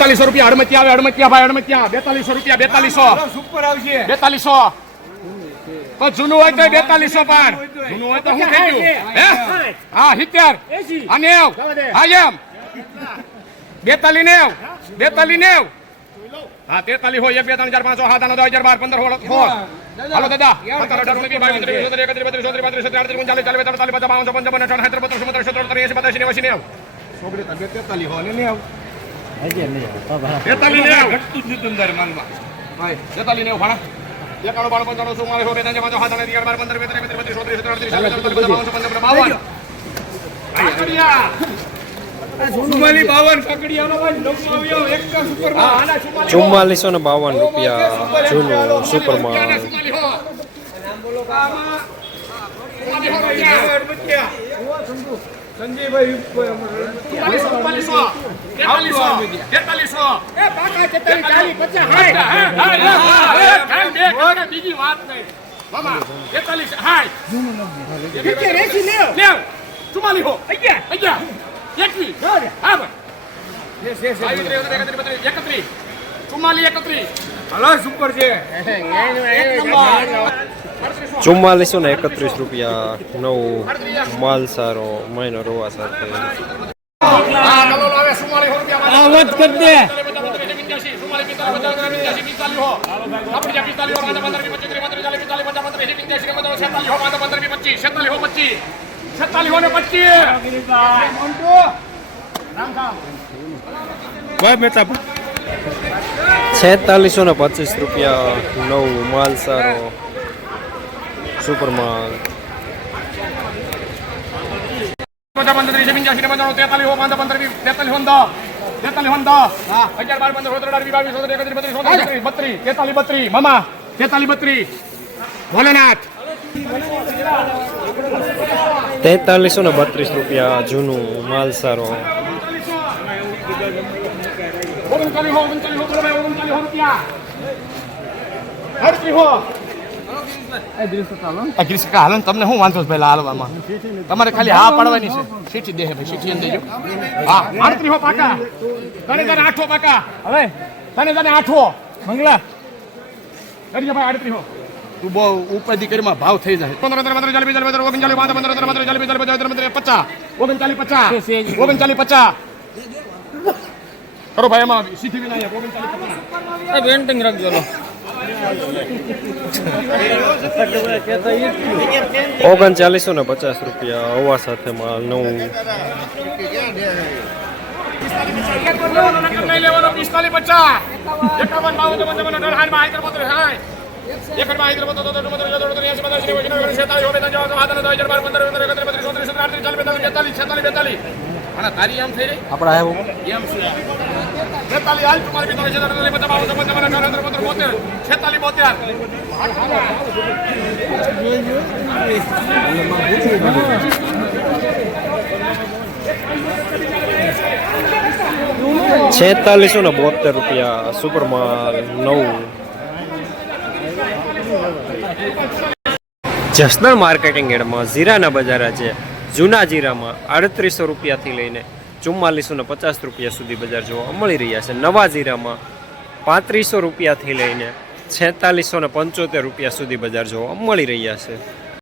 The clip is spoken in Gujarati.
બેતાલીસો રૂપિયા અડમતિયા આવે અડમતિયા ભાઈ અડમતિયા બેતાલીસો રૂપિયા બેતાલીસો. સુપર આવશે. બેતાલીસો. જૂનું હોય તો બેતાલીસો પણ. જૂનું હોય તો શું થઈ ગયું? હે? હા સિત્તેર. હા નેવ. હા એમ. બેતાલી નેવ. બેતાલી નેવ. હા તેતાલી હોય બે ત્રણ હજાર પાંચસો સાત આઠ નવ દસ હજાર બાર પંદર સોળ હાલો દાદા. સત્તર અઢાર ઓગણીસ બાવીસ ચોત્રીસ એકત્રીસ બત્રીસ ચોત્રીસ પાંત્રીસ છત્રીસ આડત્રીસ ઓગણચાલીસ ચાલીસ બેતાલીસ પચાસ બાવન છપ્પન અઠાવન સત્તર બત્રીસ બત્રીસ સત્તર ત્રીસ એસી પચાસ નેવાસી નેવ. સોગડી તબિયત તેતાલી હોય ને નેવ. ઘટતું જ નતું અંદર મનમાં ભાઈ તેતાલી નેવ ભાણા એકાણું બાણું પંચાણું ચુમ્માલીસ સો બેતાલીસ પાંચસો સાત આઠ અગિયાર બાર પંદર વીસ ત્રેવીસ બત્રીસ ચોત્રીસ સત્તર અડત્રીસ ચાલીસ બેતાલીસ પચાસ બાવન છપ્પન છપ્પન બાવન કાકડિયા. ચુમ્માલી બાવન કાકડિયાનો ભાઈ નવસો આવ્યો એક કા સુપર હા, આના ચુમ્માલીસ. ચુમ્માલીસો ને બાવન રૂપિયા જૂનું સુપરમાં આના ચુમ્માલીસ હો. ચુમ્માલીસ હો રૂપિયા. સંજયભાઈ બીજી વાત નહીં. તેતાલીસ, હાય. ચુમ્માલીસ હો. અગિયાર. એકવીસ. હા, ભાઈ. એકત્રીસ, ચુમ્માલીસ, એકત્રીસ. હલો સુપર છે ચુમ્માલીસો ને એકત્રીસ રૂપિયા નવ માલ સારો મહિનો રોવા સાથે ચુમ્માલીસ રૂપિયા આ વાત કરી દે છેતાલીસો ને પચીસ રૂપિયા નવ માલ સારો સુપર માલ. ભોલેનાથ. તેતાલીસો ને બત્રીસ રૂપિયા જૂનું માલ સારો ઓગણચાલીસ હો ઓગણચાલીસ રૂપિયા. અડત્રીસ હો. અગિરીસ ટકા હાલો. તમને શું વાંધો પહેલા હાલવામાં તમારે ખાલી હા પાડવાની છે. સીટી દે ભાઈ સીટી અંદર હા આડત્રીસ હો પાકા. તને તને આઠો પાકા. હવે તને તને આઠો મંગલા. કરી ભાઈ આડત્રી હો તું બહુ ઉપાધિ કરીમાં ભાવ થઈ જાય. પંદર પંદર પંદર ચાલીસ ચાલીસ પંદર ઓગણચાલીસ પાંચ પંદર પંદર પંદર ચાલીસ ચાલી પંદર પંદર પચાસ. ઓગણચાલીસ પચાસ. ઓગણચાલીસ પચાસ. કરો ભાઈ એમાં સીધી વિના ઓગણચાલીસ પચાસ. પેન્ટિંગ રાખજો ઓગણચાલીસો ને પચાસ રૂપિયા હવા સાથે માલ નવું. બાવન આપણા આવ્યો એમ છે. બેતાલીસ હાલ ચુમ્માલીસ પિસ્તાલીસ છેતાલીસ પચાસ બાવન ચોપન ચોપન અઢાર પંદર પંદર બોતેર. છેતાલીસ ને બોતેર રૂપિયા સુપર માલ નવું. જસનલ માર્કેટિંગ એડમાં જીરાના બજાર છે જૂના જીરામાં આડત્રીસો રૂપિયાથી લઈને ચુમ્માલીસો ને પચાસ રૂપિયા સુધી બજાર જોવા મળી રહ્યા છે. નવા જીરામાં પાંત્રીસો રૂપિયાથી લઈને છેતાલીસો ને પંચોતેર રૂપિયા સુધી બજાર જોવા મળી રહ્યા છે.